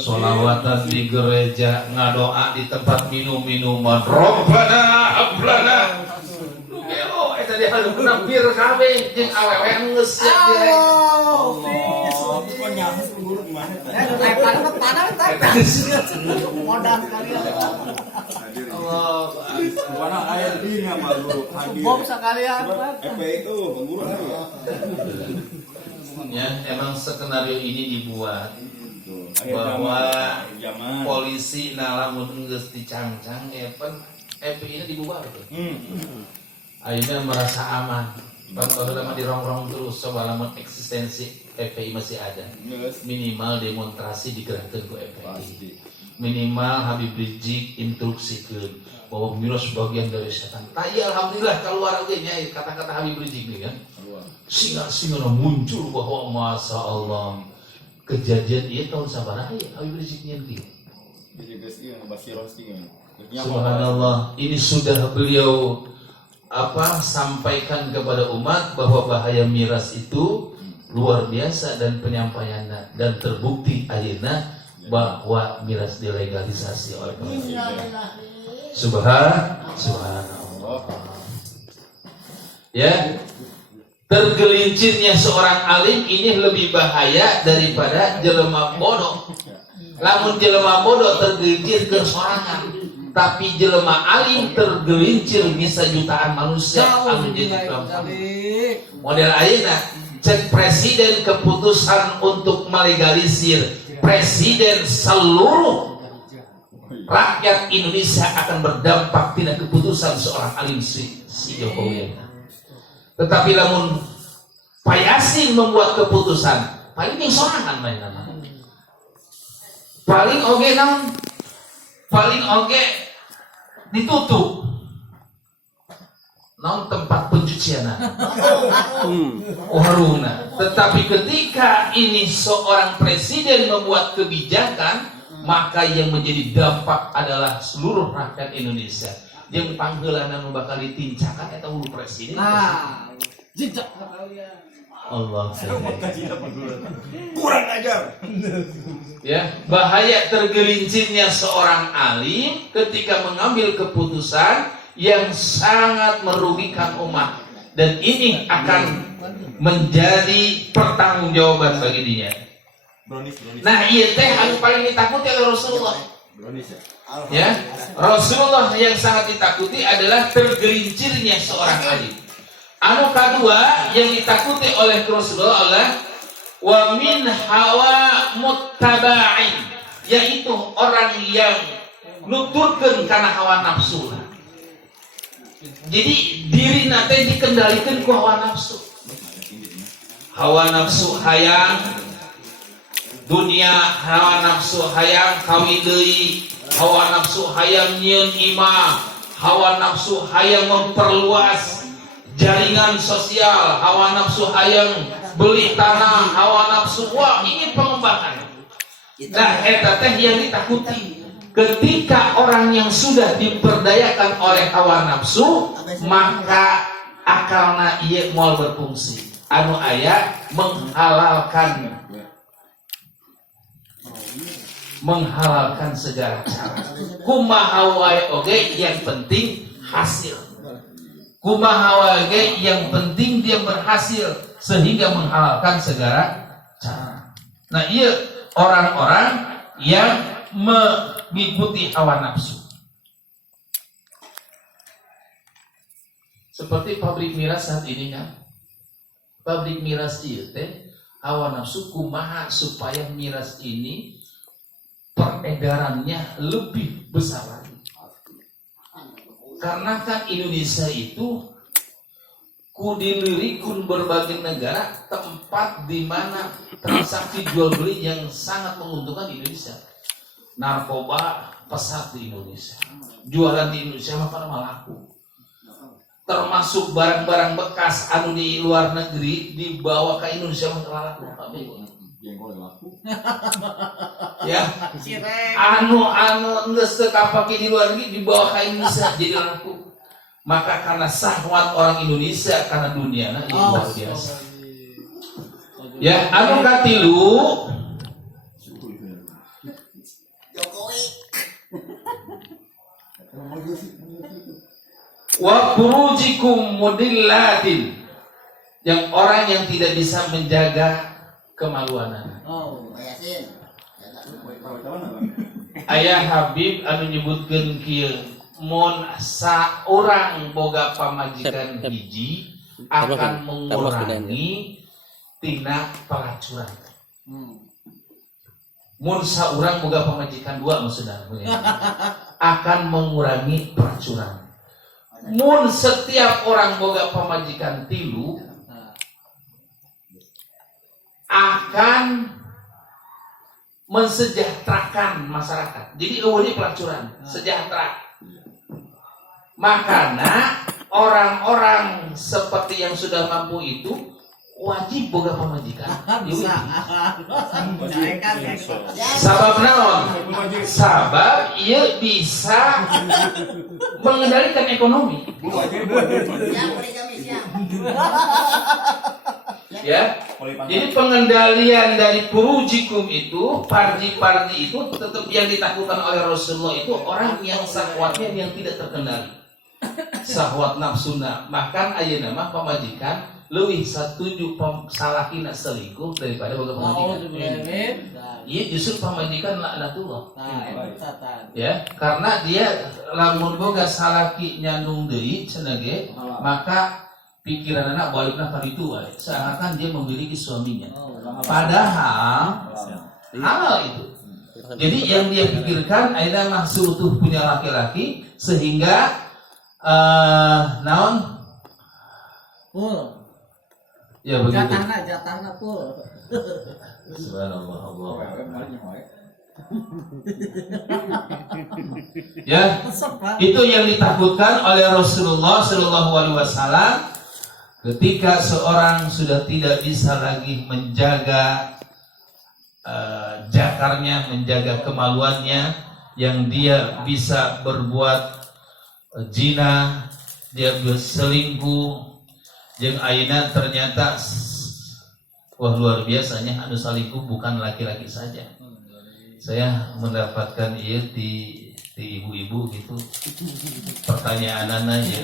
Sholawatan di gereja, ngadoa di tempat minum-minuman. Robbana hablana. Lugelo eta di halu nampir kabeh jeung awewe geus siap direk. Kok nyamuk guru gimana tadi? Modal sekali. Allah. Bukan air dingin sama guru. Bom sekalian. FPI itu guru ya. Ya, emang skenario ini dibuat bahwa polisi nalamun geus dicangcang FPI-nya dibubar tuh. Ayeuna merasa aman. Bapak lama dirongrong terus coba lamun eksistensi FPI masih ada. Minimal demonstrasi digerakkan ke FPI. Minimal Habib Rizik instruksikeun bahwa miras bagian dari setan. Tapi alhamdulillah keluar oge nya kata-kata Habib Rizik nih kan. Singa muncul bahwa masya Allah kejadian ini tahun sabaraha ya Habib Rizik nyen kieu. Subhanallah, ini sudah beliau sampaikan kepada umat bahwa bahaya miras itu luar biasa dan penyampaiannya, dan terbukti akhirnya bahwa miras dilegalisasi oleh pemerintah. Subhanallah. Ya, tergelincirnya seorang alim ini lebih bahaya daripada jelema bodoh. Lamun jelema bodoh tergelincir ke sorangan, tapi jelema alim tergelincir bisa jutaan manusia anu jadi gampang. Model ayeuna cek presiden keputusan untuk melegalisir, presiden seluruh rakyat Indonesia akan berdampak tidak keputusan seorang alim si Jokowi. Tetapi lamun Pak Yasin membuat keputusan, paling yang sorangan main nama. Paling oge ditutup. Non tempat pencucian. Haruna. Tetapi ketika ini seorang presiden membuat kebijakan, maka yang menjadi dampak adalah seluruh rakyat Indonesia. Yang panggilan anu bakal ditincakan eta hulu presiden. Jejak Allah kurang ajar. Ya, bahaya tergelincirnya seorang alim ketika mengambil keputusan yang sangat merugikan umat, dan ini akan menjadi pertanggungjawaban bagi dia. Nah, iya teh anu paling ditakuti oleh Rasulullah. Ya, Rasulullah yang sangat ditakuti adalah tergelincirnya seorang alim. Anu kedua yang ditakuti oleh Rasulullah adalah wa min hawa muttaba'in, yaitu orang yang nuturkeun kana hawa nafsu. Jadi diri nate dikendalikan ku hawa nafsu. Hawa nafsu hayang dunia, hawa nafsu hayang kawin deui, hawa nafsu hayang nyieun imah, hawa nafsu hayang memperluas jaringan sosial, hawa nafsu hayang beli tanah, hawa nafsu ingin pengembangan. Nah, eta teh yang ditakuti. Ketika orang yang sudah diperdayakan oleh hawa nafsu, maka akalna ieu moal berfungsi. Anu aya menghalalkan segala cara. Kumaha wae oge yang penting hasil. Kumaha wae yang penting dia berhasil sehingga menghalalkan segala cara. Nah, iya orang-orang yang mengikuti hawa nafsu. Seperti pabrik miras saat ini kan. Pabrik miras ieu teh hawa nafsu kumaha supaya miras ini peredarannya lebih besar lagi. Karena kan Indonesia itu kudilirikun berbagai negara tempat di mana transaksi jual beli yang sangat menguntungkan di Indonesia. Narkoba pesat di Indonesia, jualan di Indonesia maka laku. Termasuk barang-barang bekas anu di luar negeri dibawa ke Indonesia maka laku. Ya, anu geus teu kapake di luar negeri dibawa ke Indonesia jadi laku. Maka karena syahwat orang Indonesia karena dunia luar biasa. Ya, anu katilu wa furujikum mudillatin, yang orang yang tidak bisa menjaga kemaluan. Oh, Yasin. Ayah Habib anu nyebutkeun kieu, mun saurang boga pamajikan hiji akan mengurangi tina pelacuran. Mun saurang boga pamajikan dua maksudna akan mengurangi pelacuran. Mun setiap orang boga pamajikan tilu akan mensejahterakan masyarakat. Jadi ini pelacuran sejahtera. Makanya orang-orang seperti yang sudah mampu itu wajib boga pamajikan. Sabab naon? Sabab ia bisa mengendalikan ekonomi. Siang beri kami siang. Ya. Jadi pengendalian dari purujikum itu, parji-parji itu tetap yang ditakutkan oleh Rasulullah itu orang yang syahwatnya yang tidak terkendali. Syahwat nafsuna. Bahkan ayeuna mah pamajikan leuwih satuju salakina selingkuh daripada boga pamajikan. Iya justru pamajikan laknatullah. Ya, karena dia lamun boga salaki nyandung deui cenah ge, maka pikiran anak baliknya kali itu, seakan dia memiliki suaminya. Padahal halal itu. Jadi yang dia pikirkan adalah masih utuh punya laki-laki sehingga naon? Ya begitu. Jatahna full. Subhanallah Allah. Ya, itu yang ditakutkan oleh Rasulullah Shallallahu Alaihi Wasallam. Ketika seorang sudah tidak bisa lagi menjaga jakarnya, menjaga kemaluannya, yang dia bisa berbuat zina, dia berselingkuh, jeung ayeuna ternyata wah luar biasanya anu salingkuh bukan laki-laki saja. Saya mendapatkan di ibu-ibu gitu. Pertanyaan anak ya.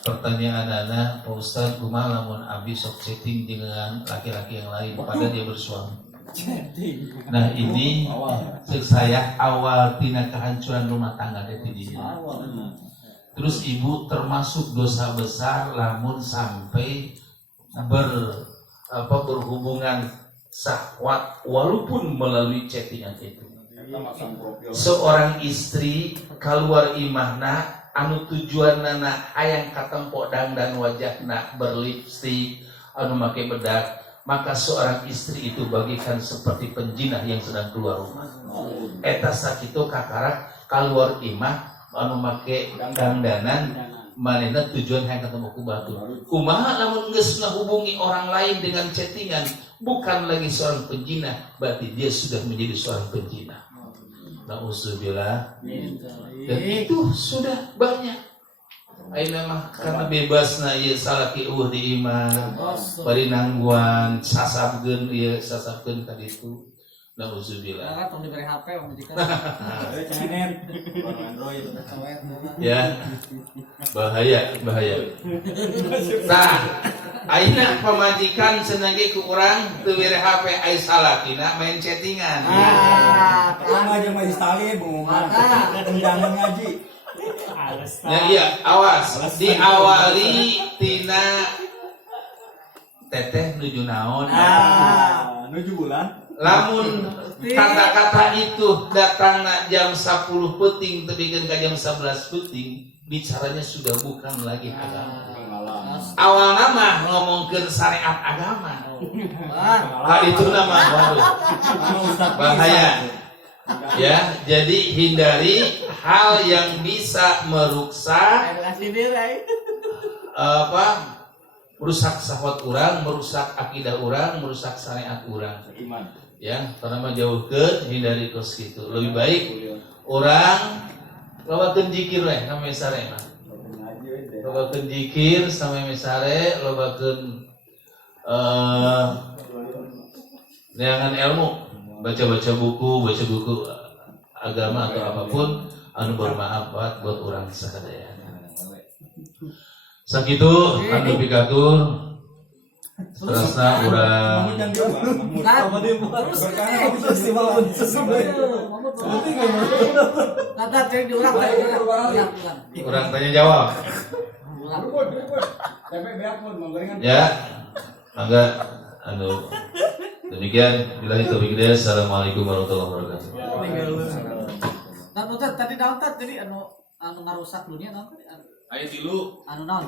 Pertanyaan anak, Pak Ustadz, kumaha lamun abdi sok chatting dengan laki-laki yang lain padahal dia bersuami. Nah ini saya awal tina kehancuran rumah tangga di dia. Terus ibu termasuk dosa besar lamun sampai berhubungan syahwat walaupun melalui chattingan itu. Seorang istri keluar imahna anu tujuanna hayang katempo dangdan wajahna berlipstik anu make bedak, maka seorang istri itu bagikan seperti penjinah yang sedang keluar rumah. Eta sakitu kakarak keluar imah anu make dangdanan manehna tujuan hayang ketemu ku batur. Kumaha lamun geus ngahubungi orang lain dengan chattingan bukan lagi seorang penjinah, berarti dia sudah menjadi seorang penjinah. Nauzubillah. Dan itu sudah banyak. Ayeuna mah karena bebasna ieu salaki di iman, bari nangguan sasapkeun ieu sasapkeun ka ditu. Nauzubillah. Karena tong diberi HP pamajikan. Ya. Bahaya. Nah, ayeuna pamajikan cenah ge ku urang teu bere HP aya salakina main chattingan. Orang aja majlis tali bunga. Tendangan ngaji. Ya iya, awas. Diawali tina teteh nuju naon. Nuju bulan. Lamun kata-kata itu datangna jam 10 peuting tebikeun ka jam 11 peuting, bicaranya sudah bukan lagi agama. Awalna mah ngomongkeun syariat agama. Itu nama waduh. Bahaya. Ya, jadi hindari hal yang bisa merusak merusak syahwat orang, merusak akidah orang, merusak syariat orang. Ya, karena menjauhkeun hindari kos gitu. Lebih baik orang lobakeun zikir we ka mesare mah. Lobakeun zikir sampai mesare, lobakeun neangan ilmu, baca buku agama atau apapun anu bermanfaat buat orang sakadayana. Sakitu anu pikatur terasna urang yang dia Mahmud. Sama dia Berkah bisa dibawa Nata cek di urang ulang. urang tanya jawab. Ya, mangga anu demikian bila itu begini. Assalamualaikum warahmatullahi wabarakatuh. Nah, tadi naon jadi anu ngarusak dunia naon tadi? Ayat dulu Anu naon?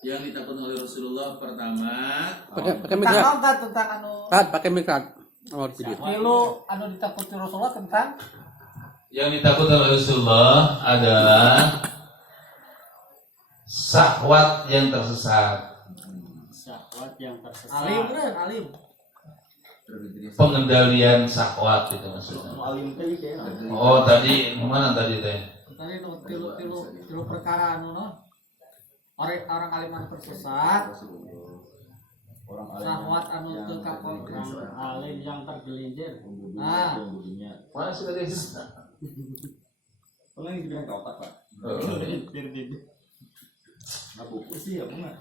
yang ditakut oleh Rasulullah pertama. Pakai Tentang mikrat. naon tentang anu Pakai mikrat. Oh, video. pilu anu ditakuti Rasulullah tentang Yang ditakut oleh Rasulullah adalah syahwat yang tersesat, syahwat yang tersesat. alim kan alim. pengendalian syahwat itu maksudnya. Oh tadi mana tadi teh? Tadi nu tilu perkara anu naon? Orang alim anu tersesat, syahwat anu teu kakontrol. Alim yang tergelincir. Nah, Mana sih tadi? Kalau ini gede otak Pak. Nggak buku sih ya bunga.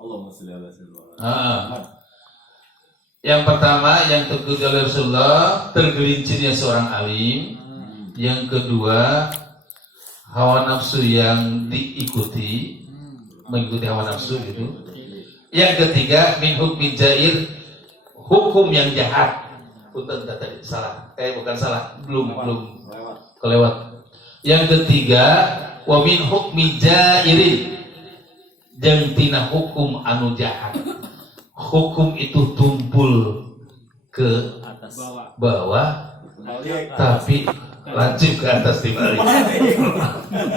Allahumma sholli ala sayyidina. Yang pertama yang teguh oleh Rasulullah tergelincirnya seorang alim. Yang kedua hawa nafsu yang diikuti, mengikuti hawa nafsu gitu. Yang ketiga min hukmin jair, hukum yang jahat. Punten tadi salah. Bukan salah, belum kelewat. Yang ketiga wa min hukmi jairin, jeung tina hukum anu jahat. Hukum itu tumpul ke Atas bawah tapi lancip ke atas dibalik.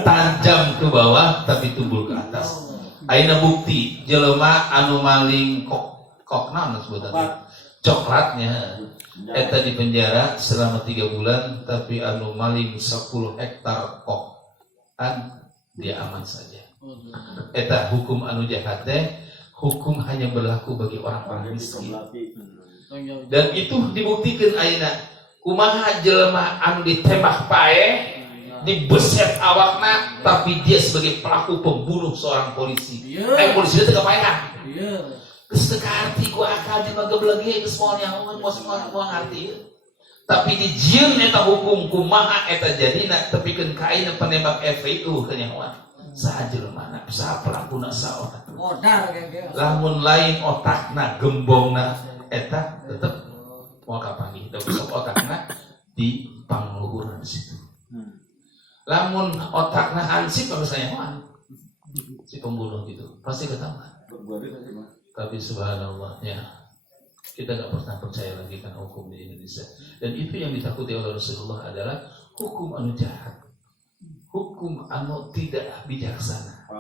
Tajam ke bawah tapi tumpul ke atas. Aina bukti jelema anu maling kok naon sebutan coklatnya eta di penjara selama 3 bulan, tapi anu maling 10 hektar kok kan dia aman saja. Eta hukum anu jahat teh, hukum hanya berlaku bagi orang-orang miskin. Dan itu dibuktikan ayeuna kumaha jelema anu ditembak pae dibeset awakna tapi dia sebagai pelaku pembunuh seorang polisi. Polisi teh kepaean. iya. Geus teu karti ku akal di magebleng ge geus moal nyaho moal ngarti. Tapi dijieun eta hukum kumaha eta jadina tepikeun ka ayeuna penembak FPU ke nyawa. Saha jelema saha pelakuna saha otak. Modal kayak gitu. Lamun lain otakna gembongna eta tetep moal kapanggih da besok otakna di pangluhuran situ. Lamun otakna hansip kalau saya mah si pembunuh gitu pasti ketahuan. Tapi subhanallah ya kita nggak pernah percaya lagi kan hukum di Indonesia, dan itu yang ditakuti oleh Rasulullah adalah hukum anu jahat, hukum anu tidak bijaksana.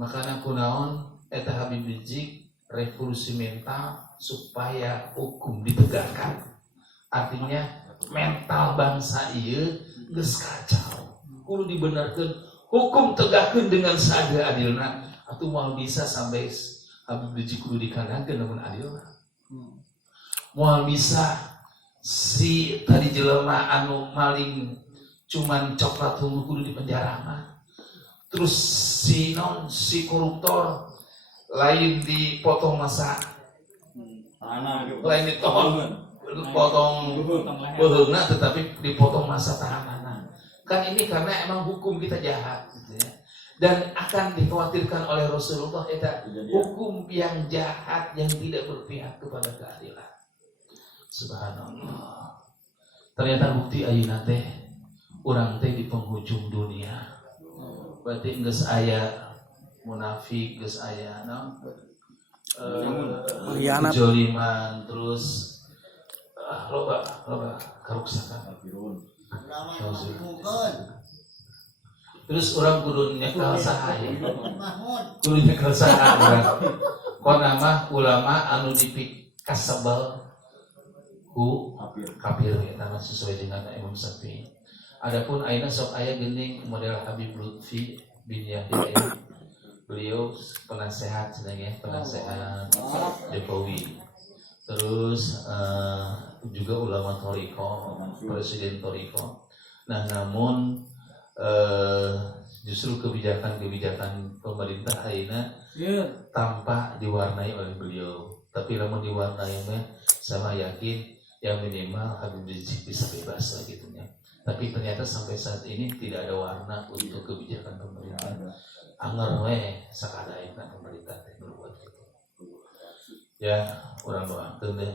Makanya kunaon eta Habib Rizik revolusi mental supaya hukum ditegakkan. Artinya mental bangsa ieu geus kacau, kudu dibenarkeun hukum tegakkeun dengan seadil-adilna atuh moal bisa sampai Habib Rizik kudu dikandangkeun lamun adilna. Moal bisa si tadi jelema anu maling cuman coklat hungkul kudu dipenjara mah. Terus si koruptor lain dipotong masa, lain dipotong beheungna tetapi dipotong masa tahanan. Kan ini karena emang hukum kita jahat gitu ya. Dan akan dikhawatirkan oleh Rasulullah eta hukum yang jahat yang tidak berpihak kepada keadilan. Subhanallah. Ternyata bukti ayeuna teh urang teh di penghujung dunia. Berarti geus aya munafik, geus aya naon? Kejoliman, terus loba karuksakan. Terus orang kudu nyekel saha ya. Kudu nyekel saha urang. Kona mah ulama anu dipikasebel ku kafir eta mah sesuai dengan Imam Syafi'i. Adapun ayeuna sok aya geuning model Habib Lutfi bin Yahya. Beliau penasehat sebenarnya, penasehat Jokowi. Terus juga ulama Thariqah, presiden Thariqah. Nah, namun justru kebijakan pemerintah ayeuna Iya. tanpa diwarnai oleh beliau. Tapi namun diwarnai mah sama yakin yang minimal Habib Rizik bisa bebas lah gitu ya. Tapi ternyata sampai saat ini tidak ada warna untuk kebijakan pemerintah. Anger we sakadaeuna pemerintah teh berbuat gitu. Ya, orang doakeun deh.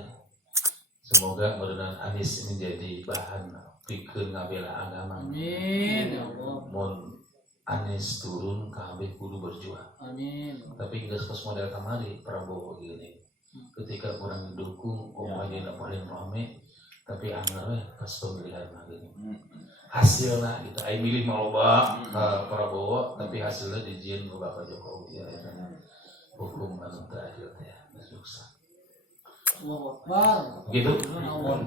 Semoga mudah-mudahan Anies menjadi bahan pikeun ngabela agama. Amin ya Allah. Mun Anies turun kabeh kudu berjuang. Amin. Tapi geus pas model kamari Prabowo gini. Ketika orang didukung, omongnya paling rame, tapi anger we pas pemilihan mah gini. Hasilnya gitu, ayo milih maloba ke Prabowo, tapi hasilnya dijieun ke Bapak Jokowi ya. Hukum anu teu adil teh, sukses. Allahu Akbar. Gitu. Allah.